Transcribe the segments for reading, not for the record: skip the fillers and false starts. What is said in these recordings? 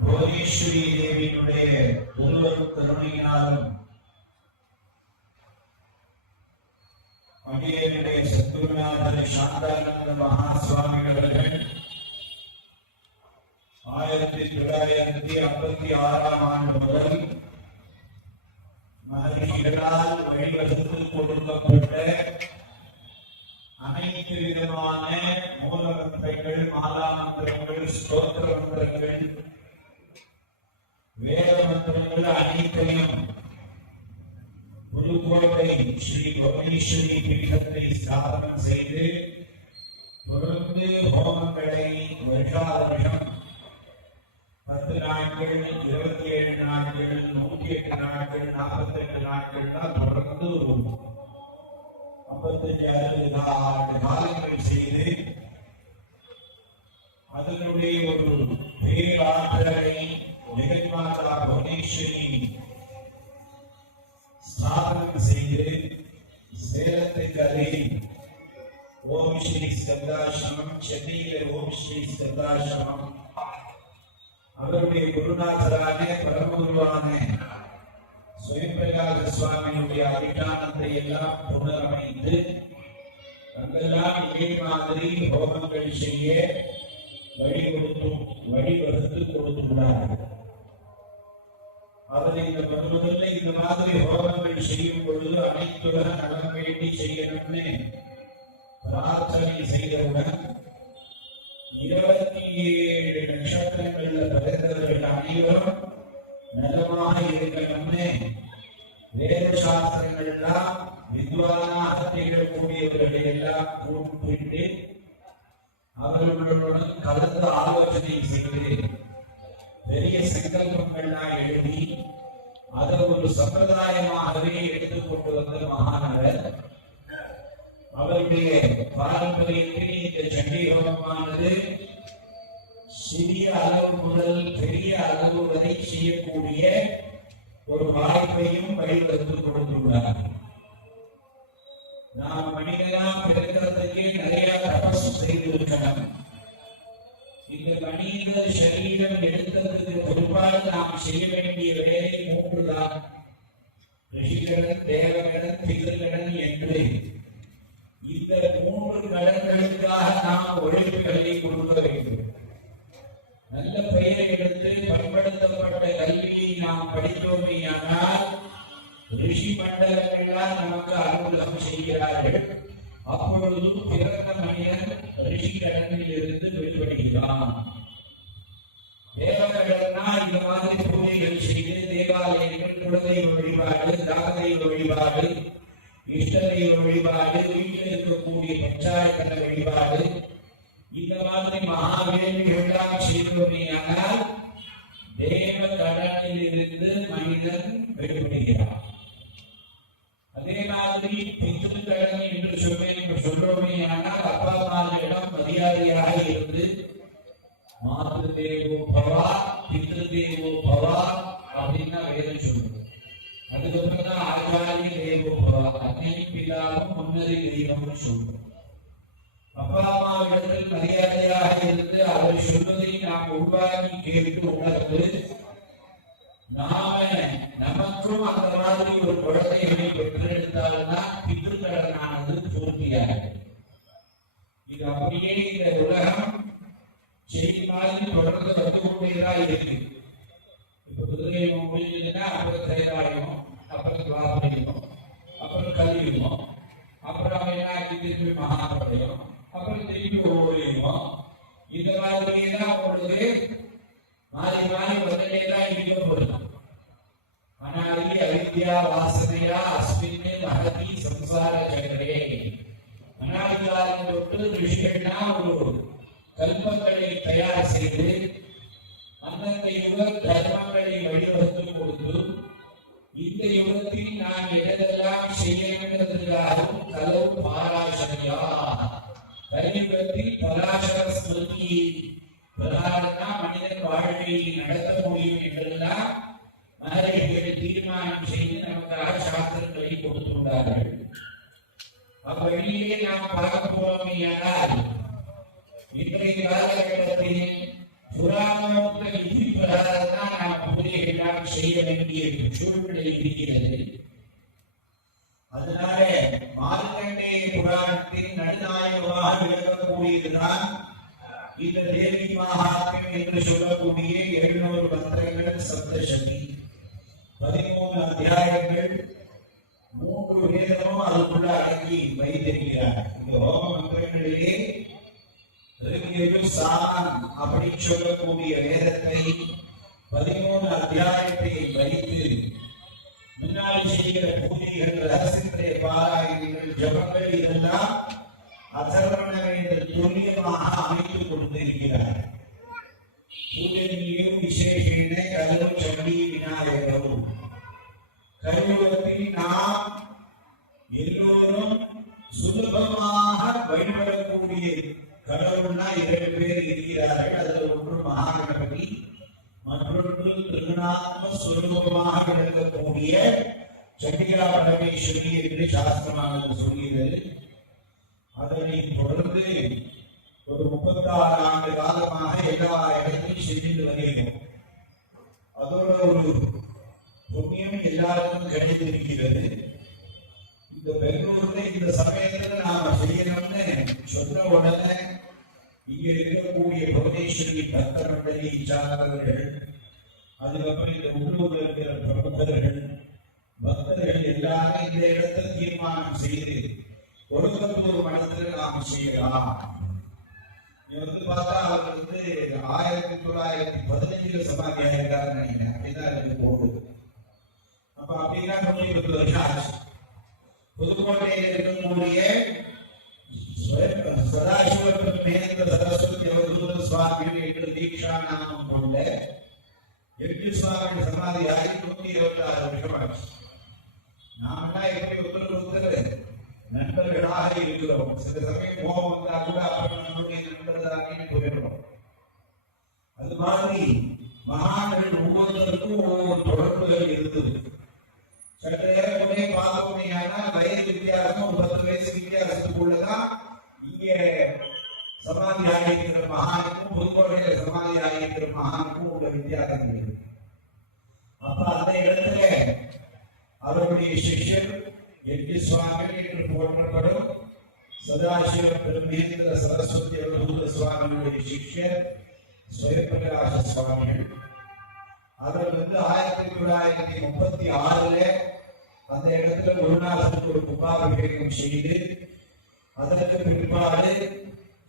புவனேஸ்வரி தேவியினுடைய ஒருவரும் கருணையினாலும் அடியனுடைய சத்குருநாதர் சாந்தானந்த மகாசுவாமிகள் அவர்கள் 1956 ஆண்டு முதல் மகரிஷிகளால் வழிவகுத்து கொடுக்கப்பட்ட அனைத்து விதமான மூல மந்திரங்கள், மாலா மந்திரங்கள், ஸ்தோத்திர மந்திரங்கள், வேத மந்திரங்கள் அனைத்தையும் புதுக்கோட்டை ஸ்ரீ புவனேஸ்வரி பீடத்தை ஸ்தாபனம் செய்து தொடர்ந்து ஹோமங்களை வருஷாவருஷம் 10 நாட்கள், 27 நாட்கள், 108 நாட்கள், 48 நாட்கள் தொடர்ந்து 55-60 ஆண்டு காலங்கள் செய்து அதனுடைய ஒரு பேராற்றலை ஜெகன்மாதா புவனேஸ்வரி ஸ்தாபனம் செய்து சேலத்தை தலை ஓம் ஸ்ரீ ஸ்கந்தாசிரமம், சென்னையில் ஓம் ஸ்ரீ ஸ்கந்தாசிரமம், அவருடைய குருநாதரான பரமகுருவான சுயம்பிரகாச சுவாமியுடைய அதிஷ்டானத்தை எல்லாம் புனரமைத்து அங்கெல்லாம் இதே மாதிரி ஹோமங்கள் செய்ய வழிவகுத்து கொடுத்துள்ளார்கள். அதனை முதல்ல இந்த மாதிரி ஹோமங்கள் செய்யும் பொழுது அனைத்துலக நலம் வேண்டி செய்யணும்னு பிரார்த்தனை செய்தவுடன் 27 நட்சத்திரங்கள்ல பிறந்தவர்கள் அனைவரும் நலமாக இருக்கணும்னு வேத சாஸ்திரங்கள் எல்லாம் வித்வானாக திகழக்கூடியவர்களை எல்லாம் கூப்பிட்டு அவர்களுடன் கலந்து ஆலோசனை செய்து பெரிய சங்கல்பங்கள்லாம் எழுதி அதை ஒரு சம்பிரதாயமாகவே எடுத்துக்கொண்டு வந்த மகானவர் அவருடைய பாரம்பரியத்தில் இந்த சண்டி ஹோமமானது சிறிய அளவு முதல் பெரிய அளவு வரை செய்யக்கூடிய ஒரு வாய்ப்பையும் வழிவகுத்து கொடுத்துள்ளார். நாம் மனிதனாக பிறக்கிறதுக்கே நிறைய தபசு செய்திருக்கணும். இந்த மனித சரீரம் எடுத்ததுக்கு பொறுப்பாக நாம் செய்ய வேண்டிய வேலை 3 தான். ரிஷிகடன், தேவகடன், பிதர்கடன் என்று இந்த 3 கடன்களுக்காக நாம் உழைப்புகளை கொடுக்க வேண்டும். நல்ல பெயரை எடுத்து பண்படுத்தப்பட்ட கல்வியை நாம் படித்தோமேயானால் ரிஷி மண்டலங்கள்லாம் நமக்கு அனுகூலம் செய்கிறார்கள். அப்பொழுது பிறந்த மனிதன் ரிஷி கடனில் இருந்து வெளிப்படுகிறான். தேவகடன்னா இந்த மாதிரி பூஜைகள் செய்து தேவாலயங்கள், குலதெய்வ வழிபாடு, தாகதெய்வ வழிபாடு, இஷ்டதெய்வ வழிபாடு, வீட்டில் இருக்கக்கூடிய பஞ்சாயத்தன வழிபாடு, இந்த மாதிரி மகாவேள்விகள்லாம் செய்தோமேயானால் தேவ கடனில் இருந்து மனிதன் வெளிப்படுகிறான். அதே மாதிரி பித்ருக்கடன் என்று சொல்றோமேயானால் அப்பா அம்மாவிடம் மரியாதையாக இருந்து மாத்ரு தேவோ பவா, பித்ரு தேவோ பவா அப்படின்னா வேதம் சொல்லுது. அதுக்கப்புறம் தான் ஆச்சாரிய தேவோ பவா, அன்னை பிதாவும் முன்னறி தெய்வம்னு சொல்றோம். அப்பா அம்மாவிடத்தில் மரியாதையாக இருந்து அவர் சொல்வதை நாம் உருவாக்கி கேட்டு உணர்ந்து நாம நமக்கும் அந்த மாதிரி ஒரு குழந்தைகளை பெற்றெடுத்தால்தான் பித்ருக்கடனானது பூர்த்தியாகும். இது அப்படியே இந்த உலகம் செய்தி மாதிரி தொடர்ந்து வந்து கொண்டேதா இருக்கு. இப்ப குதிரை முடிஞ்சதுன்னா அப்புறம் திரையாயும், அப்புறம் துவாபரியும், அப்புறம் கலியுகம், அப்புறம் என்ன திருப்பி மகாபடையும், அப்புறம் திருப்பி ஓடியும். இந்த மாதிரிதான் பொழுது மாறி மாறி வந்துட்டேதான் இருக்க போறது. அனாதி அவித்யா வாசனையா அஸ்மின்னே மகதி சம்சார சக்கரே. அனாதிகாலம் தொட்டு ரிஷிகள்னா ஒரு கல்பங்களை தயார் செய்து அந்தந்த யுக தர்மங்களை வழிவகுத்து கொடுத்து இந்த யுகத்தில் நான் எதெல்லாம் செய்ய வேண்டுவதற்காகவும் கலவு பாராசனையா கலியுகத்தில் பராசர ஸ்மிருதி பிரகாரம்னா மனிதன் வாழ்க்கையை நடத்த முடியும் என்றெல்லாம் மகரிஷிகள் தீர்மானம் செய்து நமக்காக சாஸ்திரங்களை கொடுத்துள்ளார்கள். அவ்வழியிலே நாம் பார்க்க போனோமேயானால் இன்றைய காலகட்டத்தில் புராணோக்த விதி பிரகாரம் இப்படியெல்லாம் செய்ய வேண்டிய சூழ்நிலை இருக்கிறது. அதனால மார்க்கண்டேய புராணத்தின் நடுநாயகமாக விளக்கக்கூடியதுதான் இந்த தேவி மகாத்மியம் என்று சொல்லக்கூடிய 700 மந்திரங்கள், சப்தசதி, 13 அத்தியாயங்கள், 3 வேதமும் அதுக்குள்ள அடங்கி வைத்திருக்கிறார். இந்த ஹோம மந்திரங்களிலே சாமம் அப்படின்னு சொல்லக்கூடிய வேதத்தை 13 அத்தியாயத்தை வைத்து முன்னாடி செய்கிற பூஜைகள், ரகசியத்திலே பாராயணங்கள், ஜபங்கள் இதெல்லாம் அதர்வண வேத துல்லியமாக அமைத்துக் கொடுத்திருக்கிறார். பூஜனியும் விசேஷேன கலவு சண்டி விநாயகரும் கலியுகத்தில் நாம் எல்லோரும் சுலபமாக வழிபடக்கூடிய கடவுள்னா 2 பேர் இருக்கிறார்கள். அதில் ஒன்று மகாகணபதி, மற்றொன்று திருநாத்ம சுரூபமாக விளக்கக்கூடிய சண்டிகா பரமேஸ்வரி என்று சாஸ்திரமானது சொல்கிறது. அதனை தொடர்ந்து ஒரு 36 ஆண்டு காலமாக எல்லா இடத்திலும் சென்று வருகிறோம். அதோட ஒரு புண்ணியம் எல்லாருக்கும் கிடைத்திருக்கிறது. இந்த பெங்களூர்ல இந்த சமயத்துல நாம செய்யணும்னு சொன்ன உடனே இங்க இருக்கக்கூடிய புவனேஸ்வரி பக்த மண்டலி சாதகர்கள், அதுக்கப்புறம் இந்த உள்ளூர்ல இருக்கிற பிரபுத்தர்கள், பக்தர்கள் எல்லாரும் இந்த இடத்துல தீர்மானம் செய்து ஒருத்தர் மனத்துல நாம செய்யலாம். பார்த்தா அவர் 1915 சமாதி ஆயிருக்காருன்னு நினைக்கிறேன். அப்படிதான் எனக்கு போகுது. அப்ப அப்படின்னா 120 வருஷம் ஆச்சு. புதுக்கோட்டையில் இருக்கக்கூடிய சதாசிவ சரஸ்வதி அவதூத சுவாமி என்று தீட்சா நாமம் கொண்ட 8 சுவாமி சமாதி ஆகி 126 வருஷம் ஆச்சு. நாமெல்லாம் எப்படி ஒருத்தர் நண்பர்களாக இருக்கிறோம். சில சமயம் கோபம் வந்தா கூட அப்புறம் நம்மளுடைய நண்பர்களாக போயிடுறோம். அது மாதிரி மகான்கள் ஒவ்வொருத்தருக்கும் ஒவ்வொரு தொடர்புகள் இருந்தது. சற்று நேரமே பார்த்தோம்னா வயது வித்தியாசம் 10 வயசு வித்தியாசத்துக்குள்ளதான் இங்க சமாதி ஆகியிருக்கிற மகானுக்கும் புதுக்கோட்டையில சமாதி ஆகியிருக்கிற மகானுக்கும் உள்ள வித்தியாசம் இருக்கு. அப்ப அந்த இடத்துல அவருடைய சிஷ்யர் எட்டு சுவாமிகள் என்று போற்றப்படும் சதாசிவ பிரம்மேந்திர சரஸ்வதி அவதூத சுவாமிகளுடைய சிஷ்யர் ஸ்வயம்பிரகாச சுவாமிகள். அவர் 1936 அந்த இடத்துல குருநாதருக்கு ஒரு கும்பாபிஷேகம் செய்து அதற்கு பிற்பாடு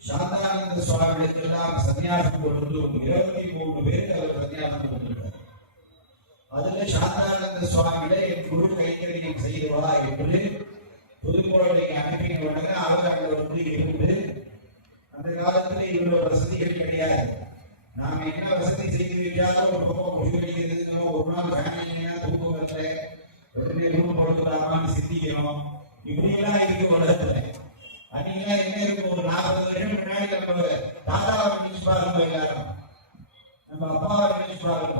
சாந்தானந்த சுவாமிகளுக்கு எல்லாம் சன்னியாசம் கொடுத்து 23 பேருக்கு அவர் சன்னியாசம் கொடுத்திருக்கார். அதுல சாந்தானந்த சுவாமிகளை என் குரு கைங்கரியம் செய்துவா என்று புதுக்கோட்டைக்கு அனுப்பின உடனே அவர் அங்க இருந்து அந்த காலத்துல இவ்வளவு வசதிகள் கிடையாது. நாம என்ன வசதி செய்து வைக்காத ஒரு பக்கம் முடிவெடுக்கிறது, ஒரு நாள் ஃபேமிலியா தூக்கம் வரல, உடனே ரூம் போட்டுக்கலாமான்னு சிந்திக்கணும். இப்படி எல்லாம் இருக்கு உலகத்துல. அன்னைக்கெல்லாம் என்ன இருக்கும், ஒரு 40 வருஷம் முன்னாடி நம்ம தாத்தாவை நினைச்சு பாருங்க, எல்லாரும் நம்ம அப்பாவை நினைச்சு பாருங்க.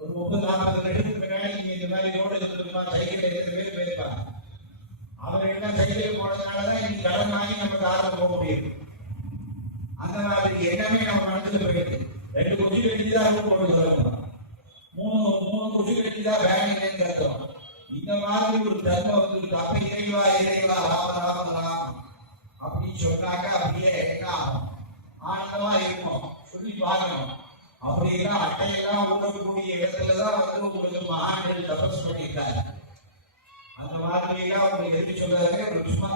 ஒரு 30-40 வருஷத்துக்கு முன்னாடி நீங்க இந்த மாதிரி ரோடு இருந்திருக்கா, சைக்கிள் எத்தனை பேர் போயிருப்பாங்க. அவர் என்ன சைக்கிள் போனதுனாலதான் இன்னைக்கு கடன் வாங்கி நமக்கு ஆரம்பம் போக முடியும். அந்த மாதிரி எல்லாமே நம்ம நடந்துட்டு போயிருக்கு. 2 குச்சி கட்டிதான் ரூம் போட்டு சொல்லணும், 3 குச்சி கட்டிதான் வேலைன்னு கருத்தோம். இந்த மாதிரி ஒரு தர்மம் வந்து அப்ப இறைவா இறைவா ராம ராம ராம் அப்படின்னு சொன்னாக்க அப்படியே என்ன ஆகும், ஆனந்தமா இருக்கும், சொல்லி பார்க்கணும். அப்படின்னா அட்டையெல்லாம் உணரக்கூடிய இடத்துலதான் வந்து உங்களுக்கு மகான்கள் தபஸ் பண்ணியிருக்காரு. அந்த மாதிரி எல்லாம் உங்களுக்கு எதுக்கு சொல்றாரு, ஒரு சும்மா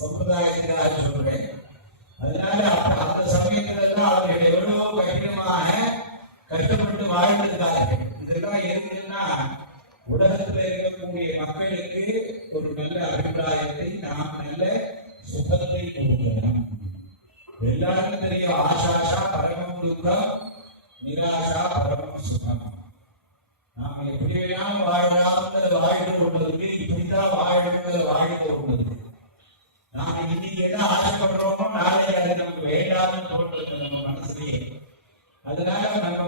சம்பிரதாயத்துக்காக சொல்றேன். அதனால அந்த சமயத்துல எல்லாம் அவர்கள் எவ்வளவோ கடினமாக கஷ்டப்பட்டு வாழ்ந்திருக்கார்கள். இதெல்லாம் இருக்குன்னா உலகத்துல இருக்கக்கூடிய மக்களுக்கு ஒரு நல்ல அபிப்பிராயத்தை, நாம் நல்ல சுகத்தை கொடுக்கணும். எல்லாருக்கும் தெரியும், ஆசாஷா பரமம் துக்கம், நிராசா பரமம் சுகம். நாம எப்படி வேணாலும் வாழலாம் வாழ்ந்து கொண்டதுக்கு, இப்படித்தான் வாழணுங்கிறத வாழ்ந்து கொண்டது. நாம இன்னைக்கு என்ன ஆசைப்படுறோமோ நாளைக்கு அது நமக்கு வேண்டாம்னு தோன்றது நம்ம மனசுலயே. அதனால நம்ம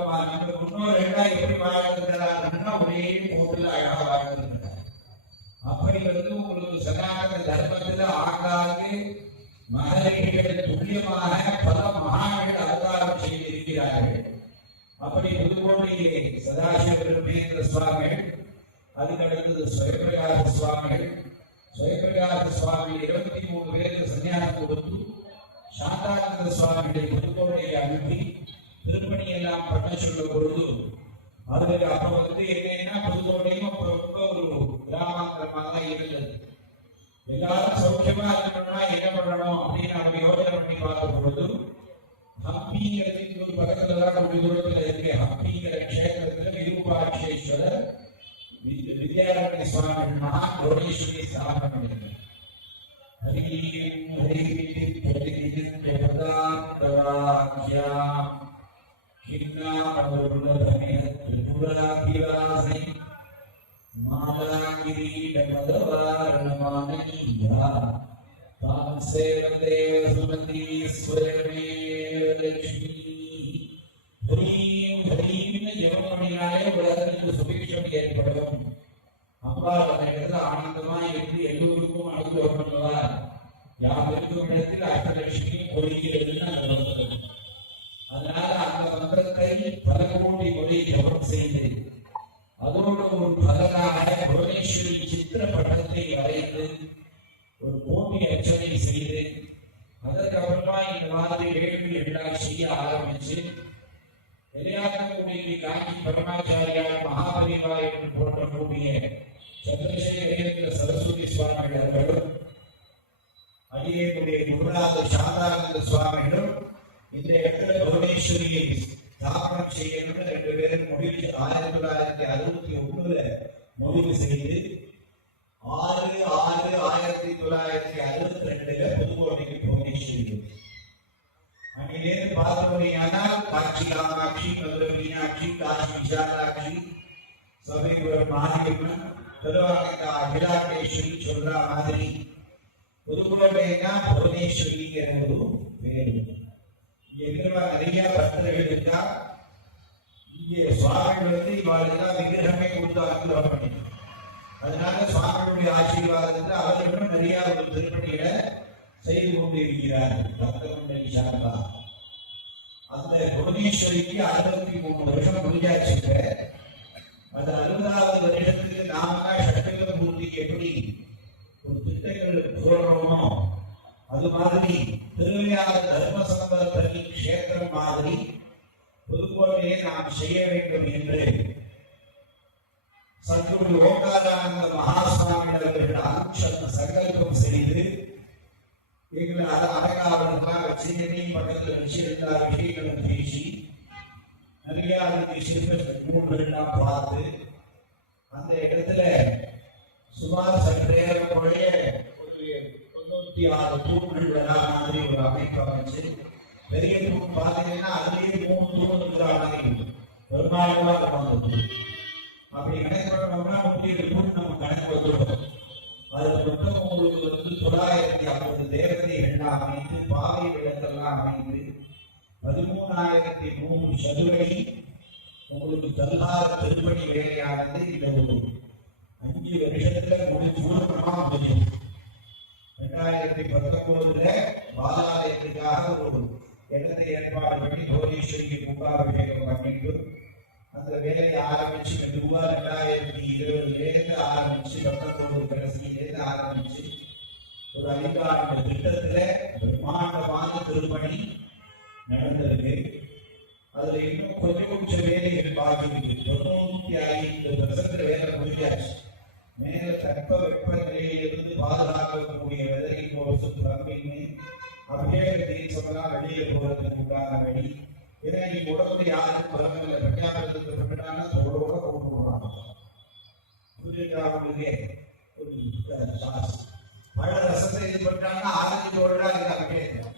முன்னோர் எல்லாம் எப்படி வாழ்ந்துருக்கிறாங்கன்னா ஒரே போட்டுல அழகா வாழ்ந்துருக்கிறார். அப்படி வந்து உங்களுக்கு சனாதன தர்மத்துல ஆங்காங்கு மகளிர்கள் துல்லியமான பல மகான்கள் அவதாரம் செய்திருக்கிறார்கள். அப்படி புதுக்கோட்டையிலே சதாசிவ பிரம்மேந்திர சுவாமிகள், அதுக்கடுத்தது சுயப்பிரகாச சுவாமிகள். சுயப்பிரகாச சுவாமி 23 பேருக்கு சன்னியாசம் கொடுத்து சாந்தானந்த சுவாமிகளை புதுக்கோட்டையை அனுப்பி திருப்பணி எல்லாம் பண்ண சொல்ல பொழுது அதுக்கு அப்ப என்னன்னா புதுக்கோட்டையும் ரொம்ப ஒரு கிராமாந்திரமாக தான் இருந்தது. எல்லாரும் சௌக்கியமா இருக்கணும்னா என்ன பண்ணணும் அப்படின்னு நம்ம யோசனை பண்ணி பார்த்த பொழுது ஹம்பிங்கிறதுக்கு ஒரு பக்கத்துல தான் ஒரு தூரத்துல இருக்கு. ஹம்பிங்கிற கஷேத்திரத்துல விருப்பாட்சேஸ்வரர் வித்யாரண்ய சுவாமி மகா புவனேஸ்வரி ஸ்தாபனம் பண்ணிருக்காங்க. ஏற்படும் அப்பா ஆனந்தமா இருந்து எல்லோருக்கும் அனுபவம் பண்ணுவார். யாருக்கும் இடத்தில் அஷ்டலட்சுமி கொள்கிறதுன்னு அந்த மந்திரம். அதனால அந்த மந்திரத்தை பல கோடி முறை ஜபம் செய்து அதோடு ஒரு பலனாக புவனேஸ்வரி சித்திர பட்டத்தை வரைந்து ஒரு கோடி அர்ச்சனை செய்து அதற்கப்புறமா இந்த மாதிரி வேள்வி எல்லாம் செய்ய ஆரம்பிச்சு விளையாட்டுடைய காஞ்சி பரமாச்சாரியார் மகாபரிவா என்று போற்றக்கூடிய சந்திரசேகர சரஸ்வதி சுவாமிகள் அவர்களும் அடியேனுடைய குருநாத சாந்தானந்த சுவாமிகளும் இந்த இடத்துல புவனேஸ்வரியை ஸ்தாபனம் செய்யணும்னு 2 பேரும் முடிவு 1961 முடிவு செய்து 6/6/1962 புதுக்கோட்டைக்கு புவனேஸ்வரி. அங்கிலிருந்து பார்த்தபடியானால் காட்சி காமாட்சி, மதுரை மீனாட்சி, காசி விசாலாட்சி, சபைபுரம் மாரியம்மன், திருவாரூர் அகிலாண்டேஸ்வரி சொல்ற மாதிரி புதுக்கோட்டைனா புவனேஸ்வரிங்கிற ஒரு பேரு. இங்க நிறைய பக்தர்கள் இருக்கா. இங்கே சுவாமிகள் இவாளுக்கெல்லாம் விக்கிரகமே கொடுத்து அனுகிரகம் பண்ணி, அதனால சுவாமிகளுடைய ஆசீர்வாதத்தை அவர்களும் நிறைய ஒரு திருப்பணிகளை செய்து கொண்டு இருக்கிறார்கள். பக்தர்கள் சார்பா அந்த புவனேஸ்வரிக்கு 63 வருஷம் முடிஞ்சாச்சு. அந்த 60வது வருஷத்துக்கு நாம சட்டங்கள் பூர்த்திக்கு எப்படி ஒரு திட்டங்கள் போடுறோமோ அது மாதிரி திருவையாறு தர்மசம்பரத்தனி கஷேத்திரம் மாதிரி புதுக்கோட்டையை நாம் செய்ய வேண்டும் என்று சத்குரு ஓங்காரானந்த மகாசுவாமிகள் அவர்கள் அனுஷம் சங்கல்பம் செய்து எங்களை அழகாவதற்காக வச்சு என்னையும் பக்கத்தில் வச்சிருந்த விஷயங்களை பேசி நிறைய நூல்கள்லாம் பார்த்து அந்த இடத்துல சுமார் சற்றேறக்குறைய ஒரு 96 தூண்கள் வரா மாதிரி ஒரு அமைப்பு அமைச்சு பெரிய தூண் பார்த்தீங்கன்னா அதுலேயே 3 தூண் இருக்கிற மாதிரி பெருமாளமா இருக்கும். அப்படி கணக்கு பண்ணோம்னா 30 தூண் நம்ம கணக்கு வந்துடும். அதுல மொத்தம் உங்களுக்கு 950 தேவதைகள் அமைத்து பாவை விளக்கெல்லாம் அமைத்து 13,003 சதுரடி உங்களுக்கு தல்கார திருப்பணி வேலையானது இந்த ஒரு 5 வருஷத்துல பூர்ணமா முடியும். 2019 பாலாலயத்துக்காக ஒரு இடத்தை ஏற்பாடு பண்ணி புவனேஸ்வரிக்கு கும்பாபிஷேகம் பண்ணிட்டு அந்த வேலையை ஆரம்பிச்சு மெதுவா 2020 ஆரம்பிச்சு 19 கடைசியிலிருந்து ஆரம்பிச்சு ஒரு 5 ஆண்டு திட்டத்துல பிரம்மாண்டமான திருப்பணி நடந்திருக்கு. அதுல இன்னும் கொஞ்சம் வேலைகள் பாக்கி இருக்கு. 95% வேலை முடிஞ்சாச்சு. மேல தட்ப வெப்ப நிலையிலிருந்து பாதுகாக்கக்கூடிய வெதரி கோர்ஸ் பிளம்பிங் அபிஷேகத்தை சொல்லலாம் வெளியே போறதுக்கு உண்டான வழி. ஏன்னா நீ உடம்பு யாரும் பலங்களை பிரச்சாரத்துக்கு பண்ணாங்கன்னா தோளோட கொண்டு போறாங்க. புரிஞ்சுக்காமலே பழ ரசத்தை இது பண்றாங்கன்னா ஆரஞ்சு தோழா இருக்கு அபிஷேகம்.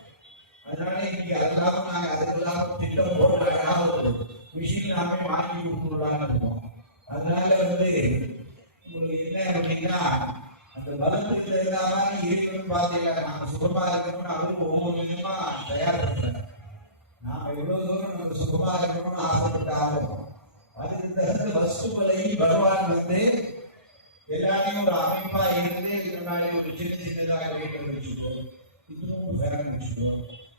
அதனால இன்னைக்கு அதெல்லாம் நாங்க அதுக்கெல்லாம் திட்டம் போடுறாங்க. மிஷின் நாமே வாங்கி கொடுத்துடலான்னு இருக்கோம். அதனால உங்களுக்கு என்ன அப்படின்னா அந்த பலத்துக்கு இல்லாம இருக்கணும்னு பாத்தீங்கன்னா நாம சுகமா இருக்கணும்னு அவருக்கு ஒவ்வொரு விதமா தயார்படுத்துறாங்க. நாம எவ்வளவு தூரம் நம்ம சுகமா இருக்கணும்னு ஆசைப்பட்டு ஆகணும். அதுக்கு தகுந்த வஸ்துக்களை பகவான் எல்லாரையும் ஒரு அமைப்பா இருந்து இதனால ஒரு சின்னதாக வீட்டில் வச்சுக்கோ, இதுவும் ஃபேன் வச்சுக்கோ,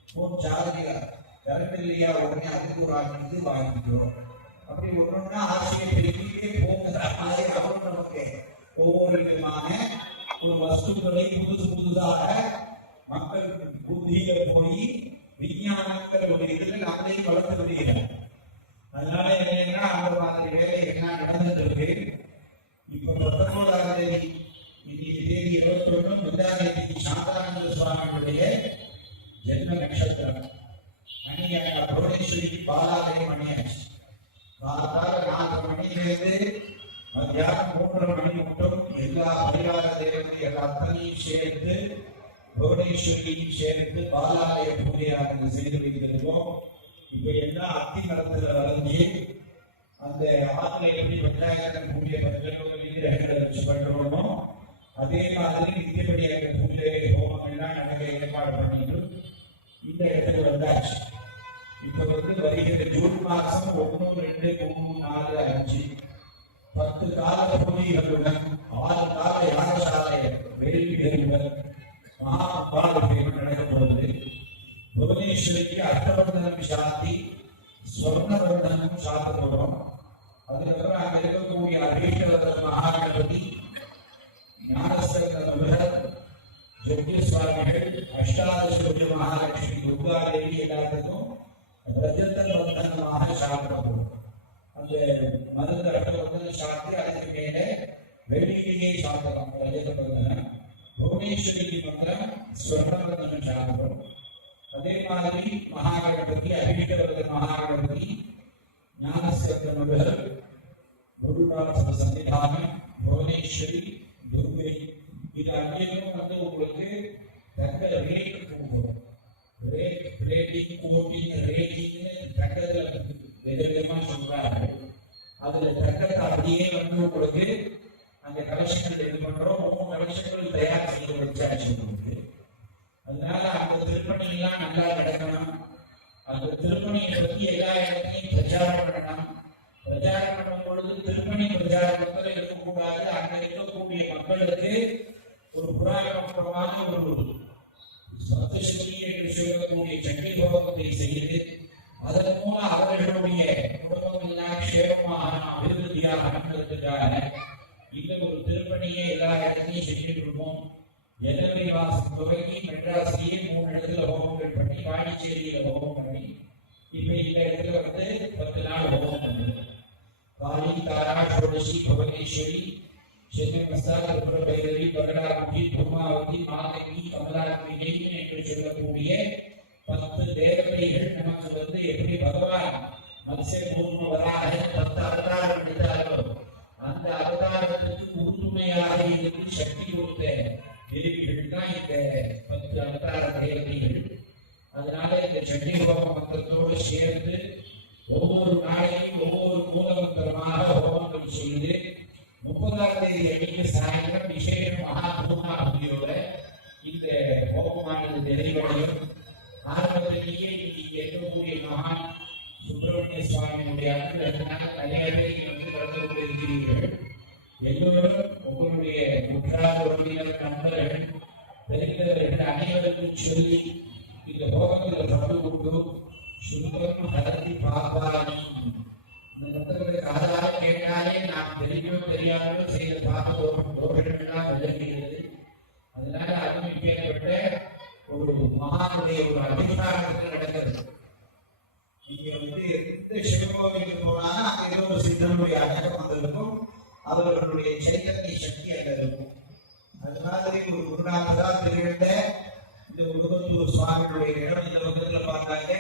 ஃபோன் சார்ஜில் கரெக்ட் இல்லையா உடனே அதுக்கு ஒரு ஆட்சி வாங்கிக்கிறோம். அப்படி ஒன்னொன்னா ஆசையை பெருக்கிட்டே போகிற மாதிரி அவரும் நமக்கு ஒவ்வொரு விதமான ஒரு வஸ்துக்களை புதுசாக மக்கள் புத்தியில போய் விஞ்ஞானங்கிற ஒரு இதுல நம்மளே வளர்த்து விடுகிறார். அதனால என்னன்னா அந்த மாதிரி வேலை என்ன நடந்துட்டு இருக்கு. இப்ப 19ஆம் தேதி இன்னைக்கு தேதி 21 முந்தானேதி சாந்தானந்த சுவாமியுடைய ஜென்ம நட்சத்திரம். மணியாக புவனேஸ்வரி பாலாலயம் மணியாச்சு. காலத்தால 4 மணியிலிருந்து மத்தியானம் 3 மணி மட்டும் எல்லா பரிவார தேவதைகள் அத்தனையும் சேர்த்து புவனேஸ்வரியும் சேர்த்து பாலாலய பூஜையாக செய்து வைத்திருக்கோம். இப்ப எல்லாம் அத்தி மரத்துல வளைஞ்சு அந்த ஆத்துல எப்படி பஞ்சாயத்து பூஜை விக்கிரகங்களை வச்சு பண்றோமோ அதே மாதிரி நித்தியப்படியாக பூஜை ஹோமங்கள்லாம் நடக்க ஏற்பாடு பண்ணிட்டு இந்த இடத்துக்கு வந்தாச்சு. இப்ப வருகிற ஜூன் மாசம் 1, 2, 3, 4, 5 10 கால பூஜைகளுடன் 6 கால யாகசாலை வேள்விகளுடன் மகாபாரதம் நடக்கப்படுவது. புவனேஸ்வரிக்கு அஷ்டவர்தனம் சாத்தி ஸ்வர்ணவர்தனம் சாத்தப்படும். அதுக்கப்புறம் அங்க இருக்கக்கூடிய அபீஷ்டவர்தன மகாகணபதி, ஞானசேகர ஜோதி சுவாமிகள், அஷ்டாதச மகாலட்சுமி, துர்காதேவி எல்லாத்துக்கும் ரஜதவர்தனமாக சாத்தப்படும். அந்த மருந்து அஷ்டவர்தனம் சாத்தி அதுக்கு மேல வெள்ளியிலேயே சாத்தலாம் ரஜதவர்தனம். புவனேஸ்வரிக்கு மாத்திரம் ஸ்வர்ணவர்தனம் சாத்தப்படும். அதே மாதிரி மகாகணபதி, அபீஷ்டவர்தன மகாகணபதி, ஞானசேகர குருநாத சன்னிதானம், புவனேஸ்வரி, துர்கை, இது அங்கேயும் உங்களுக்கு தக்க ரேட் கொடுக்கும். ரேட்டிங் தக்கத்துல விதவிதமா சொல்றாங்க. அதுல தக்கத்தை அப்படியே உங்களுக்கு அந்த கலெக்ஷன்கள் இது பண்றோம். 3 கலெக்ஷன்கள் தயார் செய்து வச்சாச்சு உங்களுக்கு. அதனால அந்த திருப்பணி எல்லாம் நல்லா நடக்கணும். அந்த திருப்பணியை பத்தி எல்லா இடத்தையும் பிரச்சாரம் பண்ணணும். பிரச்சாரம் பண்ணும் பொழுது திருப்பணி பிரச்சாரத்துல இருக்கக்கூடாது. அங்க இருக்கக்கூடிய மக்களுக்கு ஒரு புராணமான ஒரு சப்தசக்தி என்று சொல்லக்கூடிய சக்தி போகத்தை செய்து அதன் மூலம் அவர்களுடைய குடும்பங்கள்லாம் க்ஷேமமாக அபிவிருத்தியாக நடந்ததுக்காக இந்த ஒரு திருப்பணியை எல்லா இடத்தையும் செஞ்சுட்டு இருக்கோம். எல்லை வாசம் துவங்கி மெட்ராஸ்லயே 3 இடத்துல ஹோமங்கள் பண்ணி, பாண்டிச்சேரியில ஹோமம் பண்ணி, இப்ப இந்த இடத்துல 10 நாள் ஹோமம் பண்ணுது. காளி, தாரா, ஷோடசி, புவனேஸ்வரி, சென்னமஸ்தா, ருத்ரபைரவி, பகடாமுகி, துர்மாவதி, மாதவி, கமலாம்பிகை என்று சொல்லக்கூடிய 10 தேவதைகள் நமக்கு எப்படி பகவான் மத்ஸ்யகூர்மவராக 10 அவதாரம் எடுத்தாரோ அந்த அவதாரத்துக்கு உறுதுணையாக இருந்து சக்தி கொடுத்த தேவிகள் தான் இந்த 10 அவதார தேவதைகள். அதனால இந்த சக்தி ஹோம மந்திரத்தோடு சேர்ந்து ஒவ்வொரு நாளையும் ஒவ்வொரு மூலமந்திரமாக ஹோமங்கள் செய்து 30ஆம் தேதி அன்னைக்கு சாயந்தரம் விசேஷ மகாபூர்ணாபதியோட இந்த ஹோமமானது நிறைவடையும். ஆரம்பத்திலேயே இங்கே இருக்கக்கூடிய மகான் சுப்பிரமணிய சுவாமியுடைய அன்பு 2 நாள் நிறைய பேர் கலந்து கொண்டிருக்கிறீர்கள். எல்லோரும் உங்களுடைய உற்றார் உறவினர், நண்பர்கள், தெரிந்தவர்கள் அனைவருக்கும் சொல்லி இந்த ஹோமத்தில் பங்கு கொண்டு சுத்தம் நடத்தி பார்ப்பானி. இந்த மந்திரத்தை காதால கேட்டாலே நாம் தெரியுமோ தெரியாமலோ செய்த பாபங்கள்லாம் விளங்குகிறது. அதனால அதுவும் இப்பேற்பட்ட ஒரு மகானுடைய ஒரு அபிஷேகத்தில் நடக்கிறது. நீங்க எந்த சிவகோவிலுக்கு போனாலும் அங்க ஏதோ ஒரு சித்தனுடைய அடக்கம் வந்திருக்கும், அவர்களுடைய சைத்தன்ய சக்தி அங்க இருக்கும். அது மாதிரி ஒரு குருநாதரா திகழ்ந்த இந்த உருவத்தூர் சுவாமிகளுடைய இடம் இந்த வகுப்புல பார்த்தாங்க.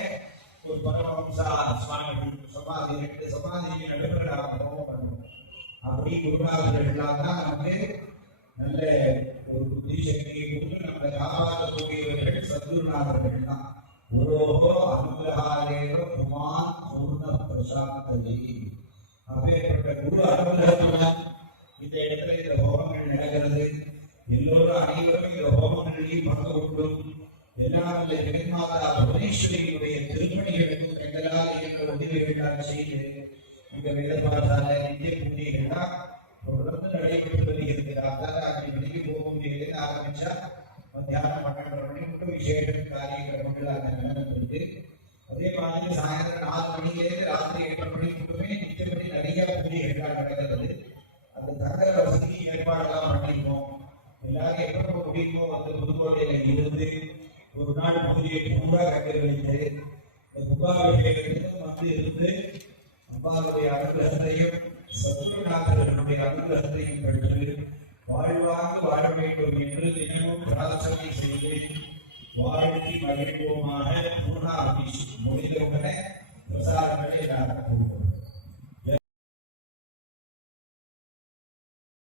ஒரு பரமஹம்சா சுவாமிகள் சமாதி 2 சமாதிக்கு நடுவில் ஹோமம் பண்ணுவோம். அப்படி குருநாதர்கள் எல்லாம் தான் நமக்கு நல்ல ஒரு புத்தி சக்தியை கொடுத்து நம்மளை காப்பாற்றக்கூடியவர்கள் சத்குருநாதர்கள் தான். குரோஹோ அனுகிரகாலேவ புமான் பூர்ண பிரசாந்ததி. அப்பேற்பட்ட குரு அனுகிரகத்துடன் இந்த இடத்துல இந்த ஹோமங்கள் நடக்கிறது. எல்லோரும் அனைவரும் இந்த ஹோமங்களில் பங்கு கொண்டும் எல்லாம் ஜெகன்மாதா புவனேஸ்வரியுடைய திருப்பணிகளுக்கு தங்களால் என்ற உதவிகளால் செய்து இந்த வேதபாசால நித்திய பூஜைகள்லாம் தொடர்ந்து நடைபெற்று வருகிறது. அதாவது 5 மணிக்கு போகும்போது ஆரம்பிச்சா மத்தியானம் 12 மணி மட்டும் விசேஷ காரியங்கள் நடந்துட்டு அதே ஒரு நாள் பூஜையை பூரா கண்டுகளித்து கும்பாபிஷேகத்திலும் வந்து இருந்து அம்பாவுடைய அனுகிரகத்தையும் சத்குருநாதர்களுடைய அனுகிரகத்தையும் பெற்று வாழ்வாக வாழ வேண்டும் என்று தினமும் பிரார்த்தனை செய்து வாழ்த்தி மகிழ்வோமாக பூர்ணாபிஷேகம் முடிந்தவுடனே பிரசாதங்களை நடக்கும்.